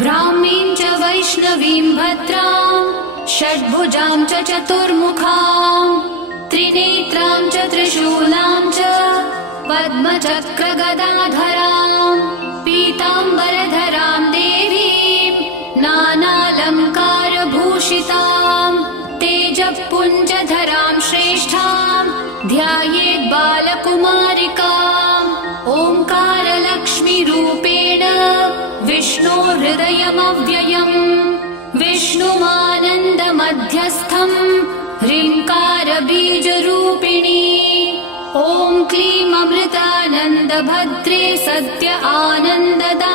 ब्राह्मीं च वैष्णवीं भद्रां षड्भुजां च चतुर्मुखां त्रिनेत्रां च त्रिशूलां च पद्मचक्रगदाधरां पीताम्बरधरां देवीं नानालङ्कारभूषितां तेजःपुञ्जधरां श्रेष्ठां ध्यायेत् बालकुमारिकाम् ओङ्कारलक्ष्मीरूपेण विष्णोर्हृदयमव्ययम् विष्णुमानन्दमध्यस्थम् ह्रीङ्कारबीजरूपिणी ॐ क्लीं अमृतानन्दभद्रे सत्य आनन्ददा